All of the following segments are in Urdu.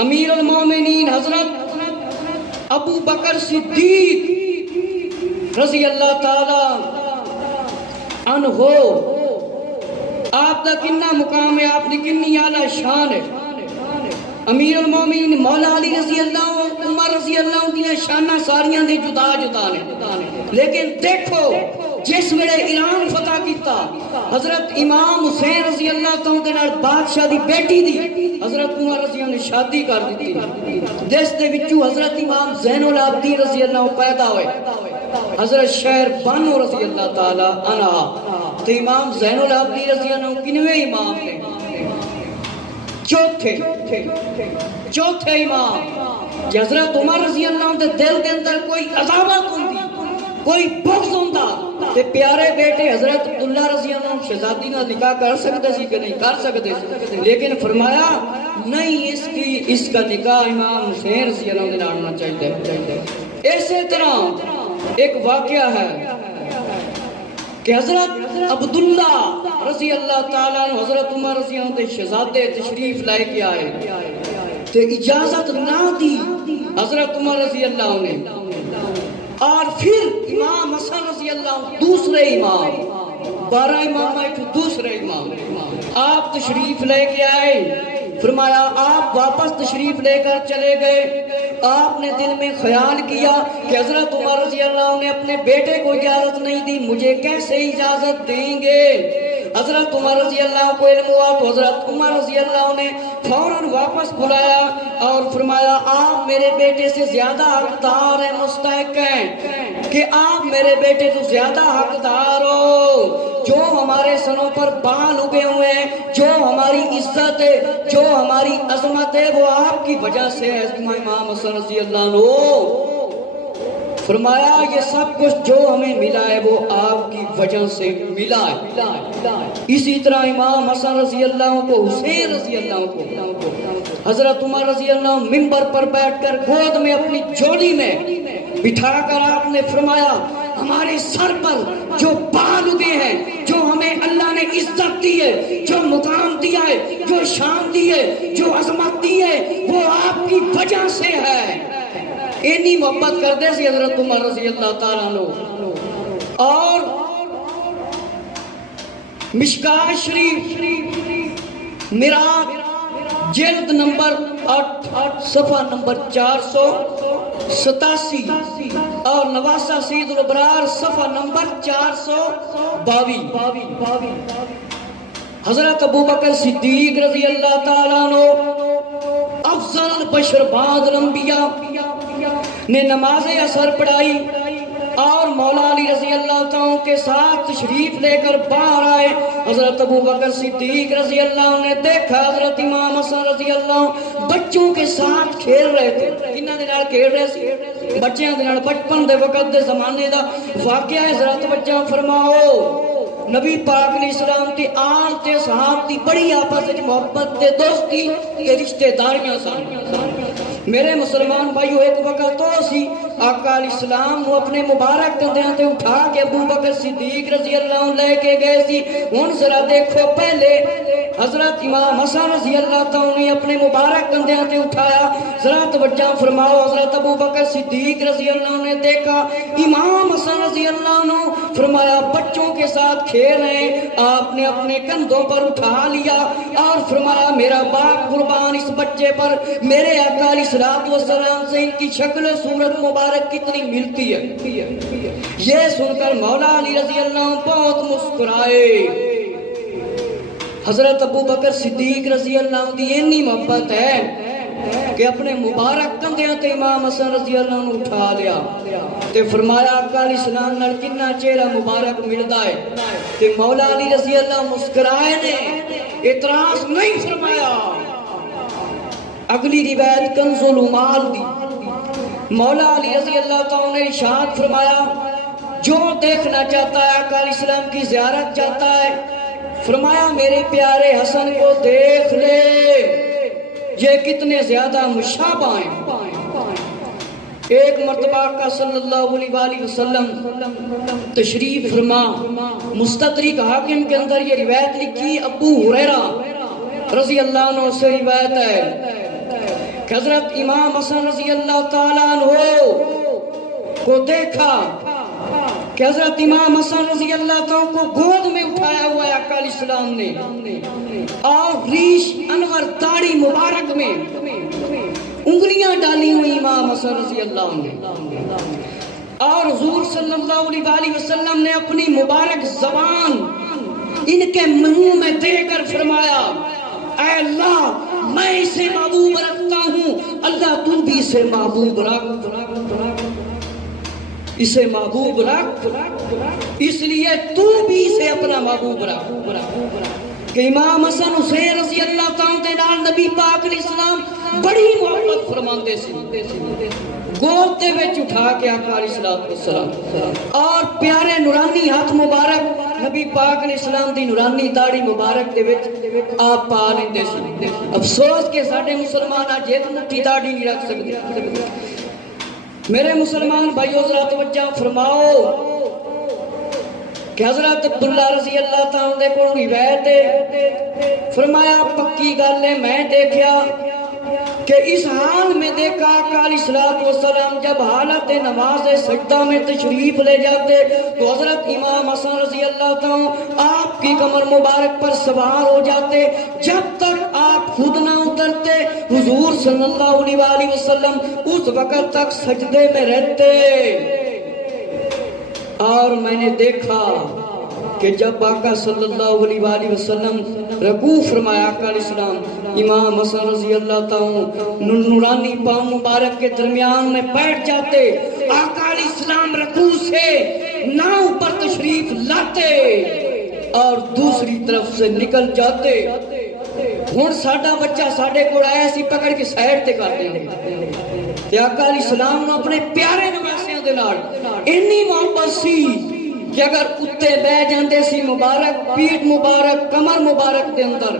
امیر المومنین حضرت ابو بکر صدیق رضی اللہ تعالی عنہ، آپ کا کنا مقام ہے، آپ نے کنی اعلی شان ہے۔ امیر المومنین مولا علی رضی اللہ، عمر رضی اللہ کی شانہ ساریاں دے جدا جدا نے، لیکن دیکھو جس ویلے ایران فتح کیتا حضرت امام حسین رضی اللہ تعالیٰ کے نال بادشاہ دی بیٹی دی حضرت عمر رضی اللہ نے شادی کر دیتی، جس دے وچوں حضرت امام زین العابدین رضی اللہ پیدا ہوئے، حضرت شہر بانو رضی اللہ تعالی عنہ۔ تو امام زین العابدین رضی اللہ کنویں امام نے؟ چوتھے امام۔ کہ حضرت عمر رضی اللہ دے دل کے اندر کوئی عذابت ہوندی، کوئی بغض ہوندا تے پیارے بیٹے حضرت عبداللہ رضی اللہ عنہ شہزادی نہ نکاح کر سکتے سی کہ نہیں کر سکتے، لیکن فرمایا نہیں، اس کا نکاح امام حسین رضی اللہ عنہ سے ہونا چاہیے۔ اسی طرح ایک واقعہ ہے کہ حضرت عبداللہ رضی اللہ تعالیٰ عنہ حضرت عمر رضی اللہ عنہ شہزادے تشریف لائے کے آئے تو اجازت نہ دی حضرت عمر رضی اللہ عنہ، اور پھر امام حسن رضی اللہ عنہ دوسرے امام، 12 امام آئے تو دوسرے امام، آپ تشریف لے کے آئے، فرمایا آپ واپس تشریف لے کر چلے گئے، آپ نے دل میں خیال کیا کہ حضرت عمر رضی اللہ عنہ نے اپنے بیٹے کو اجازت نہیں دی، مجھے کیسے اجازت دیں گے؟ حضرت عمر رضی اللہ کو علم ہوا تو حضرت عمر رضی اللہ نے فوراً واپس بلایا اور فرمایا آپ میرے بیٹے سے زیادہ حقدار ہیں، مستحق ہیں کہ آپ میرے بیٹے سے زیادہ حقدار ہو، جو ہمارے سنوں پر بال اگے ہوئے ہیں، جو ہماری عزت ہے، جو ہماری عظمت ہے، وہ آپ کی وجہ سے ہے۔ امام حسن رضی اللہ عنہ فرمایا یہ سب کچھ جو ہمیں ملا ہے وہ آپ کی وجہ سے ملا ہے۔ اسی طرح امام حسن رضی اللہ عنہ کو، حسین رضی اللہ عنہ کو حضرت عمر رضی اللہ عنہ منبر پر بیٹھ کر گود میں اپنی جھولی میں بٹھا کر آپ نے فرمایا ہمارے سر پر جو بال اگے ہیں، جو ہمیں اللہ نے عزت دی ہے، جو مقام دیا ہے، جو شان دی ہے، جو عظمت دی ہے، وہ آپ کی وجہ سے ہے۔ اتنی محبت کرتے سی حضرت عمر رضی اللہ تعالیٰ عنہ۔ اور مشکاہ شریف میرات جلد نمبر 8 صفحہ نمبر 487 اور نواسہ سید الابرار صفحہ نمبر 422، حضرت ابو بکر صدیق رضی اللہ تعالیٰ عنہ افضل البشر بعد الانبیاء نے نماز اثر پڑھائی اور مولا علی رضی اللہ تعالیٰ کے ساتھ تشریف لے کر باہر آئے۔ حضرت ابو بکر صدیق رضی اللہ عنہ نے دیکھا حضرت امام حسن رضی اللہ عنہ بچوں کے ساتھ کھیل رہے تھے۔ کنہ دے نال کھیل رہے سی؟ بچیاں دے نال، بچپن دے وقت دے زمانے دا واقعہ ہے۔ حضرت بچہ فرماؤ نبی پاک علیہ السلام تے آل تے صحاب دی بڑی آپس وچ محبت تے دوستی تے رشتہ داریاں سن۔ میرے مسلمان بھائیو ایک وقت تو سی آقا علیہ السلام وہ اپنے مبارک کندھیاں تے اٹھا کے ابو بکر صدیق رضی اللہ عنہ لے کے گئے سی۔ ہن ذرا دیکھو پہلے حضرت امام حسن رضی اللہ تعالیٰ نے اپنے مبارک کندھیاں تے اٹھایا، ذرا توجہ فرماؤ۔ حضرت ابو بکر صدیق رضی اللہ عنہ نے دیکھا امام حسن رضی اللہ عنہ فرمایا بچوں کے ساتھ کھیل رہے ہیں، آپ نے اپنے کندھوں پر اٹھا لیا اور فرمایا میرا باپ قربان اس بچے پر، میرے آقا علیہ السلام سے ان کی شکل و صورت مبارک کتنی ملتی ہے۔ یہ سن کر مولا علی رضی اللہ عنہ بہت مسکرائے۔ حضرت ابو بکر صدیق رضی اللہ عنہ دی اتنی محبت ہے کہ اپنے مبارک کندھیاں تے امام حسن رضی اللہ عنہ اٹھا لیا تے فرمایا آقا علیہ السلام نال کنا چہرہ مبارک ملدا ہے تے مولا علی رضی اللہ مسکرائے نے، اعتراض نہیں فرمایا۔ اگلی روایت کنز العمال دی، مولا علی رضی اللہ تعالیٰ نے ارشاد فرمایا جو دیکھنا چاہتا ہے آقا علیہ السلام کی زیارت چاہتا ہے، فرمایا میرے پیارے حسن کو دیکھ لے، یہ کتنے زیادہ مشابہ ہیں۔ ایک مرتبہ کا صلی اللہ علیہ وسلم تشریف فرما، مستدرک حاکم کے اندر یہ روایت لکھی، ابو ہریرہ رضی اللہ عنہ سے روایت ہے، کہ حضرت امام حسن رضی اللہ تعالیٰ عنہ کو دیکھا کہ حضرت امام حسن رضی اللہ تعالیٰ کو گود میں اٹھایا ہوا ہے آقا علیہ السلام نے، اور ریش انور داڑھی مبارک میں انگلیاں ڈالی ہوئی امام حسن رضی اللہ عنہ، اور حضور صلی اللہ علیہ وسلم نے اپنی مبارک زبان ان کے منہ میں دے کر فرمایا اے اللہ میں اسے محبوب رکھتا ہوں، اللہ تو بھی اسے محبوب رکھ، اسے محبوب رکھ، اس لیے تو بھی اسے اپنا محبوب رکھ۔ کہ امام حسن حسین رضی اللہ تعالیٰ دے نال نبی پاک علیہ السلام بڑی محبت فرماندے سی، گود دے وچ اٹھا کے آقا علیہ السلام اور پیارے نورانی ہاتھ مبارک نبی پاک علیہ السلام دی نورانی داڑھی مبارک دے وچ آپ پا لیندے سی۔ افسوس کہ ساڈے مسلمان اج ایک مٹھی داڑھی نہیں رکھ سکدے۔ میرے مسلمان بھائیو ذرا توجہ فرماؤ کہ حضرت عبداللہ رضی اللہ تعالیٰ دے کول روایت ہے، فرمایا پکی گل ہے میں دیکھیا کہ اس حال میں دیکھا آقا علیہ السلام جب حالت نماز سجدہ میں تشریف لے جاتے تو حضرت امام حسن رضی اللہ تعالیٰ آپ کی کمر مبارک پر سوار ہو جاتے، جب تک آپ خود نہ اترتے حضور صلی اللہ علیہ وسلم اس وقت تک سجدے میں رہتے۔ اور میں نے دیکھا کہ جب آقا صلی اللہ علیہ وسلم رکوع فرمایا آقا علیہ السلام امام حسن رضی اللہ تعالیٰ نورانی پاؤں مبارک کے درمیان میں بیٹھ جاتے، آقا علیہ السلام رکوع سے نہ اوپر تشریف لاتے اور دوسری طرف سے نکل جاتے۔ ہن ساڈا بچہ ساڈے کول آیا سی پکڑ کے سائڈ تے کر دیں تے آقا علیہ السلام نو اپنے پیارے نواسیاں دے نال اتنی محبت سی کہ اگر کتے بہ جاندے سی مبارک پیٹ مبارک کمر مبارک دے اندر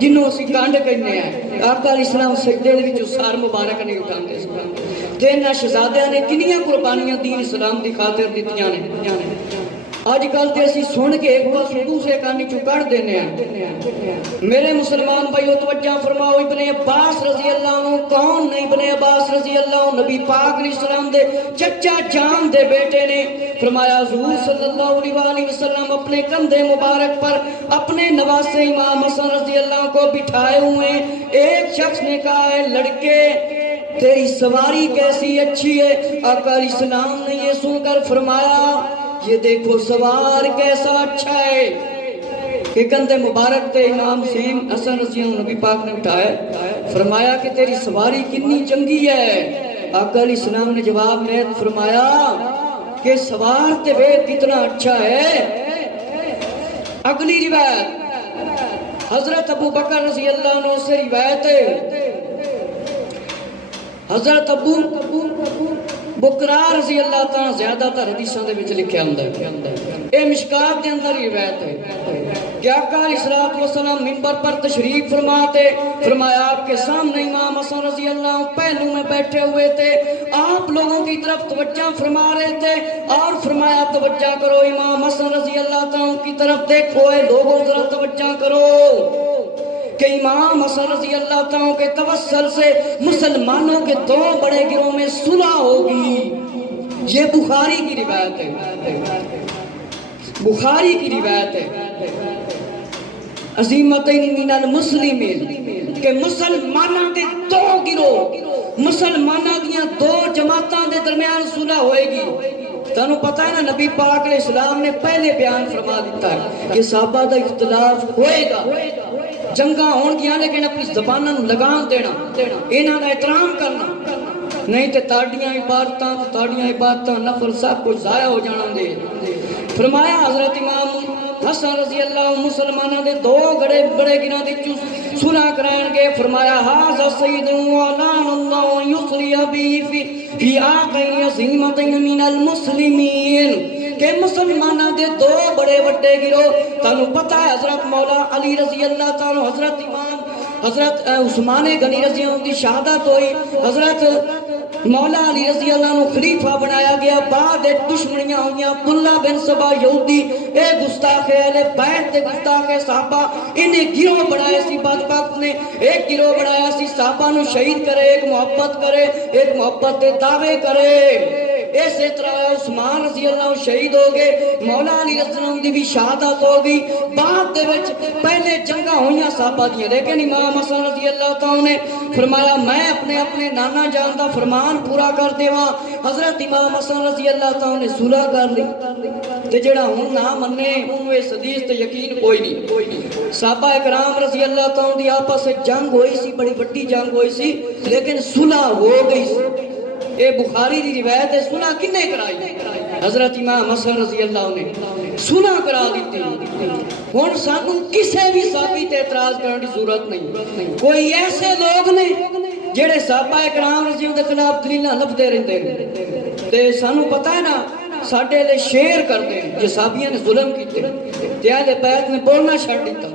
جنوں اسی کانڈ کہنے ہیں، آقا علیہ السلام سجدے دے وچوں سار مبارک نہیں اٹھاندے سی۔ تے انہاں شہزادیاں نے کنیاں قربانیاں دین اسلام دی خاطر دتیاں نے، آج کل تے اسی سن کے ایک پاس دوسرے کانی چوں کڈ دینے ہیں۔ میرے مسلمان بھائیو توجہ فرماؤ، ابن عباس رضی اللہ عنہ کون نہیں؟ ابن عباس رضی اللہ عنہ نبی پاک علیہ السلام دے چچا جان دے بیٹے نے۔ فرمایا حضور صلی اللہ علیہ وسلم اپنے کندھے مبارک پر اپنے نواسے امام حسن رضی اللہ عنہ کو بٹھائے ہوئے، ایک شخص نے کہا ہے لڑکے تیری سواری کیسی اچھی ہے۔ آقا علیہ السلام نے یہ سن کر فرمایا یہ دیکھو سوار کیسا اچھا ہے، کہ کندھے مبارک تے امام حسین حسن رضی اللہ عنہ نبی پاک نے اٹھائے، فرمایا کہ تیری سواری کتنی چنگی ہے۔ آقا علیہ السلام نے جواب میں فرمایا کہ سوار تے بے کتنا اچھا ہے۔ اگلی روایت حضرت ابو بکر رضی اللہ عنہ سے روایت ہے، حضرت ابو بکرار رضی اللہ تعالیٰ زیادہ تر حدیثاں دے وچ لکھیا ہوندا ہے، اے مشکات دے اندر روایت ہے کہ آقا علیہ السلام منبر پر تشریف فرماتے، فرمایا آپ کے سامنے امام حسن رضی اللہ عنہ پہلو میں بیٹھے ہوئے تھے، آپ لوگوں کی طرف توجہ فرما رہے تھے اور فرمایا توجہ کرو امام حسن رضی اللہ تعالیٰ کی طرف دیکھو، اے لوگوں ذرا توجہ کرو کہ امام حسن رضی اللہ تعالیٰ کے توسل سے مسلمانوں کے دو بڑے گروہ میں صلح ہوگی۔ یہ بخاری کی روایت ہے، بخاری کی روایت ہے، عظیمتین من المسلمین، کہ مسلمانوں کے دو گروہ، مسلمانوں دیاں دو جماعتاں دے درمیان صلح ہوئے گی۔ تانوں پتہ ہے نا نبی پاک علیہ السلام نے پہلے بیان فرما دیتا ہے کہ صحابہ دا اختلاف ہوئے گا، جنگاں ہون گیاں لیکن اپنی زباناں نوں لگام دینا، انہاں دا احترام کرنا، نہیں تے تاڑیاں عبادتاں نفل سب کچھ ضائع ہو جانا دے۔ فرمایا حضرت امام حسن رضی اللہ عنہ مسلمانوں دے دو بڑے گروہ دی صلح کران گے۔ فرمایا ھذا سید وعلان اللہ یصلی بہ فی آخر عظیمتین من المسلمین، کہ مسلمانوں دے دو بڑے وڈے گروہ، تانوں پتہ ہے حضرت مولا علی رضی اللہ تعالی، حضرت عثمان غنی رضی اللہ عنہ دی شہادت ہوئی، حضرت مولا علی رضی اللہ عنہ خلیفہ بنایا گیا، بعد ایک دشمنیاں ہوئیاں، عبداللہ بن سبا یہودی اے گستاخ اہل بیت دے گستاخ صحابہ انہیں گروہ بنائے سی، بدبخت نے ایک گروہ بنایا سی صحابہ نو شہید کرے، ایک محبت دے دعوے کرے۔ اسی طرح عثمان رضی اللہ عنہ شہید ہو گئے، مولا علی رضی اللہ عنہ دی بھی شہادت ہو گئی، بعد دے وچ پہلے جنگاں ہوئیاں صحابہ دیاں، لیکن امام حسن رضی اللہ تعالی نے فرمایا میں اپنے نانا جان دا فرمان پورا کر دیواں۔ حضرت امام حسن رضی اللہ تعالی نے صلح کر لی، تے جڑا ہن نہ مننے اونوں اس حدیث تے یقین کوئی نہیں۔ صحابہ اکرام رضی اللہ تعالی دی آپس وچ جنگ ہوئی سی، بڑی بڑی جنگ ہوئی سی، لیکن صلح ہو گئی سی۔ اے بخاری دی روایت ہے، صلح کنے کرائی؟ حضرت امام حسن رضی اللہ نے صلح کرا دیتی۔ ہن سانوں کسے بھی صحابی تے اعتراض کرنے کی ضرورت نہیں۔ کوئی ایسے لوگ نے جڑے صحابہ اکرام رضی اللہ دے خلاف دلیلاں لبدے رہندے نے، تے سانوں پتہ ہے نا ساڈے لے شیر کردے ہیں جے صحابیاں نے ظلم کیتے تے اہل بیت نے بولنا چھڈ دتا۔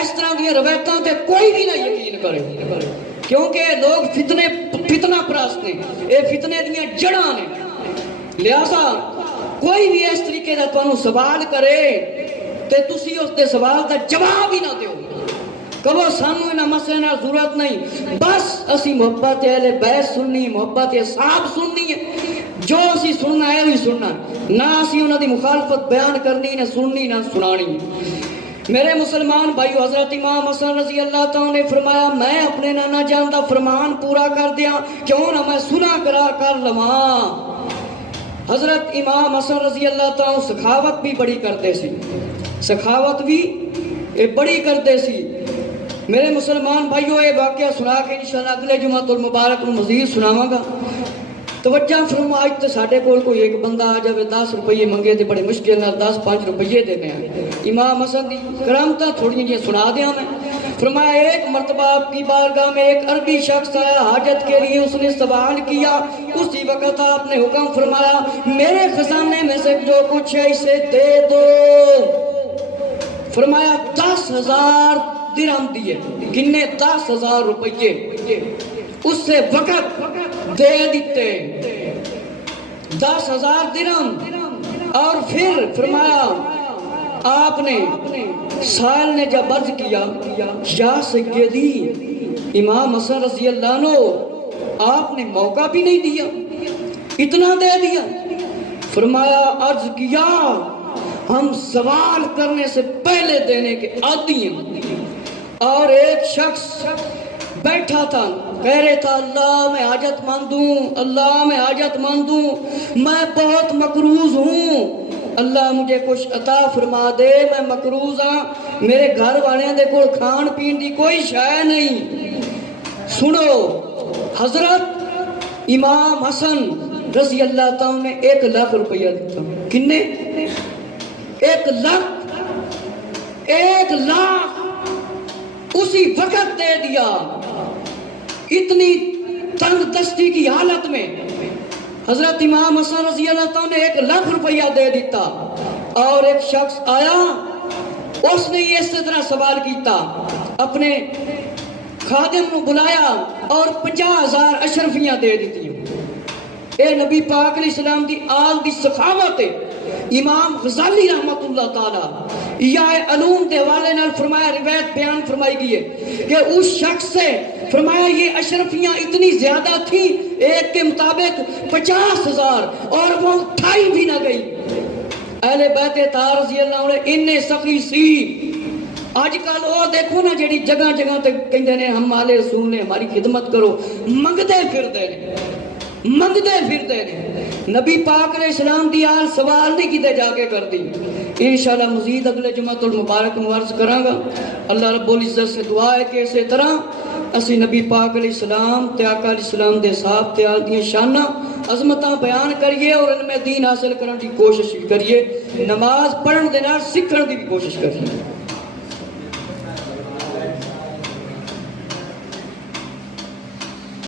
اس طرح دی روایتاں تے کوئی بھی نہ یقین کرے، کیونکہ لوگ فتنہ پرست نے، اے فتنے دیاں جڑاں نے۔ لہذا کوئی بھی اس طریقے دا تانوں سوال کرے تے تسی اس دے سوال دا جواب ہی نہ دیو، کہو سانوں انہاں مسئلے نال ضرورت نہیں، بس اسی محبت اہل بیت سننی، محبت اصحاب سننی ہے، جو اسی سننا ہے وہی سننا، نہ اسی انہاں دی مخالفت بیان کرنی، نہ سننی نہ سنانی۔ میرے مسلمان بھائیو، حضرت امام حسن رضی اللہ تعالیٰ نے فرمایا میں اپنے نانا جان دا فرمان پورا کر دیا، کیوں نہ میں صلح کرا کر لواں۔ حضرت امام حسن رضی اللہ تعالیٰ سخاوت بھی بڑی کرتے سی، سخاوت بھی بڑی کرتے سی۔ میرے مسلمان بھائیو، یہ واقعہ سنا کے انشاءاللہ اگلے جمعہ المبارک میں مزید سناواں گا۔ توجہ فرما، آج تے ساڈے کول کوئی ایک بندہ آ جاوے 10 روپے منگے تے بڑے مشکل نال 10-5 روپے دینے ہیں۔ امام حسن دی کرامتاں تھوڑی جی سنا دیاں میں۔ فرمایا ایک مرتبہ آپ کی بارگاہ میں ایک عربی شخص آیا حاجت کے لیے، اس نے سوال کیا، اسی وقت آپ نے حکم فرمایا میرے خزانے میں سے جو کچھ ہے اسے دے دو۔ فرمایا 10,000 درہم دیے، کنے 10,000 روپے، اس سے وقت دے دیتے 10,000 درہم۔ اور پھر فرمایا آپ نے سائل نے جب عرض کیا یا سیدی امام حسن رضی اللہ عنہ، آپ نے موقع بھی نہیں دیا، اتنا دے دیا۔ فرمایا عرض کیا ہم سوال کرنے سے پہلے دینے کے عادی ہیں۔ اور ایک شخص بیٹھا تھا کہہ رہے تھا اللہ میں حاجت مند ہوں، اللہ میں حاجت مند ہوں، میں بہت مقروض ہوں، اللہ مجھے کچھ عطا فرما دے، میں مقروض ہاں، میرے گھر والے دے کول کھان پین دی کوئی شے نہیں۔ سنو، حضرت امام حسن رضی اللہ تعالیٰ نے 1 لاکھ روپیہ دیتا۔ کنے؟ 1 لاکھ، 1 لاکھ اسی وقت دے دیا۔ اتنی تنگ دستی کی حالت میں حضرت امام حسن رضی اللہ تعالیٰ نے 1 لاکھ روپیہ دے دیتا۔ اور ایک شخص آیا، اس نے یہ اس طرح سوال کیتا، اپنے خادم کو بلایا اور 50,000 اشرفیاں دے دیتی۔ اے نبی پاک علیہ السلام دی آل دی سخاوت ہے۔ امام غزالی رحمت اللہ تعالی یا علوم دے حوالے نال فرمایا، روایت بیان فرمائی گئی ہے کہ اس شخص سے فرمایا یہ اشرفیاں اتنی زیادہ تھی، ایک کے مطابق 50,000، اور وہ اٹھائی بھی نہ گئی۔ اہل بیت طاہر رضی اللہ عنہ انہیں سخی سی۔ آج کل وہ دیکھو نا جڑی جگہ جگہ تے کہندے نے ہم آل رسول نے ہماری خدمت کرو، منگدے پھردے نے، منگدے پھردے نے۔ نبی پاک علیہ السلام دی آل سوال نہیں کیتے جا کے کر دی۔ انشاءاللہ مزید اگلے جمعہ المبارک میں عرض کراں گا۔ اللہ رب العزت سے دعا ہے کہ اسی طرح اسی نبی پاک علیہ السلام تے آقا علیہ السلام دے صاحب تے آل دیاں شاناں عظمتاں بیان کریے اور ان میں دین حاصل کرن دی کوشش کریے، نماز پڑھن دے نال سکھن دی بھی کوشش کریے۔